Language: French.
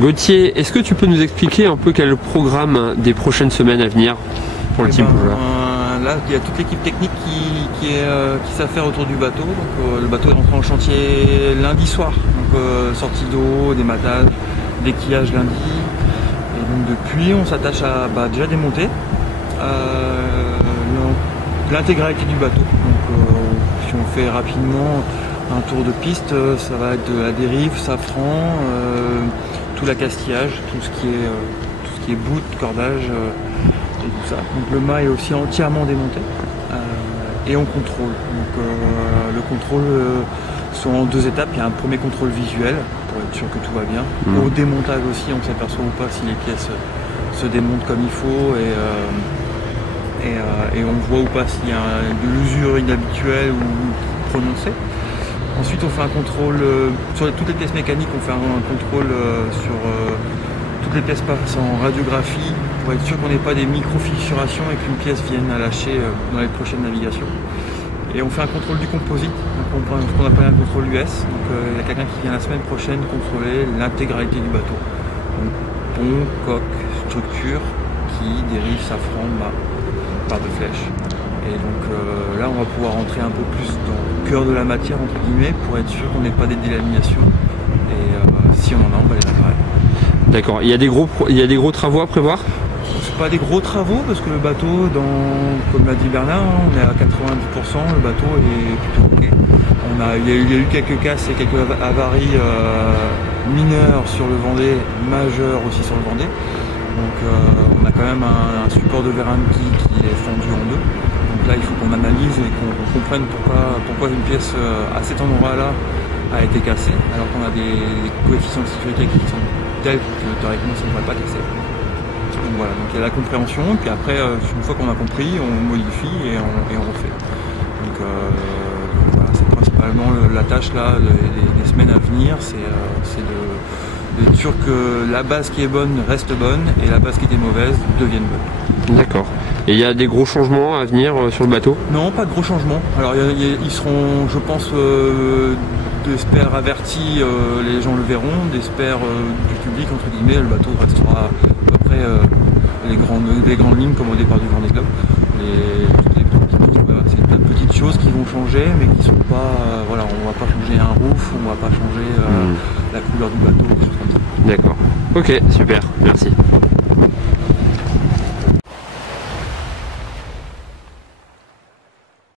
Gauthier, est-ce que tu peux nous expliquer un peu quel est le programme des prochaines semaines à venir pour le Team Poujade? Là, il y a toute l'équipe technique qui s'affaire autour du bateau. Donc, le bateau est rentré en chantier lundi soir. Donc, sortie d'eau, dématage, déquillage lundi. Et donc depuis, on s'attache à déjà démonter l'intégralité du bateau. Donc, si on fait rapidement un tour de piste, ça va être de la dérive, safran, tout l'accastillage, tout ce qui est bout, cordage et tout ça. Donc le mât est aussi entièrement démonté et on contrôle. Donc le contrôle sont en 2 étapes. Il y a un premier contrôle visuel pour être sûr que tout va bien. Au démontage aussi, on s'aperçoit ou pas si les pièces se démontent comme il faut et on voit ou pas s'il y a de l'usure inhabituelle ou prononcée. Ensuite, on fait un contrôle sur toutes les pièces mécaniques, on fait un contrôle sur toutes les pièces passent en radiographie pour être sûr qu'on n'ait pas des micro-fissurations et qu'une pièce vienne à lâcher dans les prochaines navigations. Et on fait un contrôle du composite, ce qu'on appelle un contrôle US. Donc il y a quelqu'un qui vient la semaine prochaine contrôler l'intégralité du bateau. Donc pont, coque, structure, quille, dérive, safran, mât, barre de flèche. Et donc là, on va pouvoir rentrer un peu plus dans le cœur de la matière, entre guillemets, pour être sûr qu'on n'ait pas des délaminations. Et si on en a, on va les réparer. D'accord. Il y a des gros travaux à prévoir? C'est pas des gros travaux parce que le bateau, comme l'a dit Bernard, on est à 90%, le bateau est plutôt ok. Il y a eu quelques casses et quelques avaries mineures sur le Vendée, majeures aussi sur le Vendée. Donc on a quand même un support de verre qui est fendu en 2. Donc là, il faut qu'on analyse et qu'on comprenne pourquoi une pièce à cet endroit-là a été cassée, alors qu'on a des coefficients de sécurité qui sont tels que théoriquement ça ne devrait pas casser. Donc voilà, donc il y a la compréhension, puis après, une fois qu'on a compris, on modifie et on refait. Donc voilà, c'est principalement la tâche là des semaines à venir, c'est d'être sûr que la base qui est bonne reste bonne et la base qui était mauvaise devienne bonne. D'accord. Et il y a des gros changements à venir sur le bateau? Non, pas de gros changements. Alors ils seront, je pense, d'espère avertis, les gens le verront, d'espère du public, entre guillemets, le bateau restera à peu près les grandes lignes comme au départ du Vendée Globe. C'est plein de petites choses qui vont changer, mais qui sont pas, voilà, on va pas changer un roof, on va pas changer la couleur du bateau, des choses comme ça. D'accord. Ok, super, merci.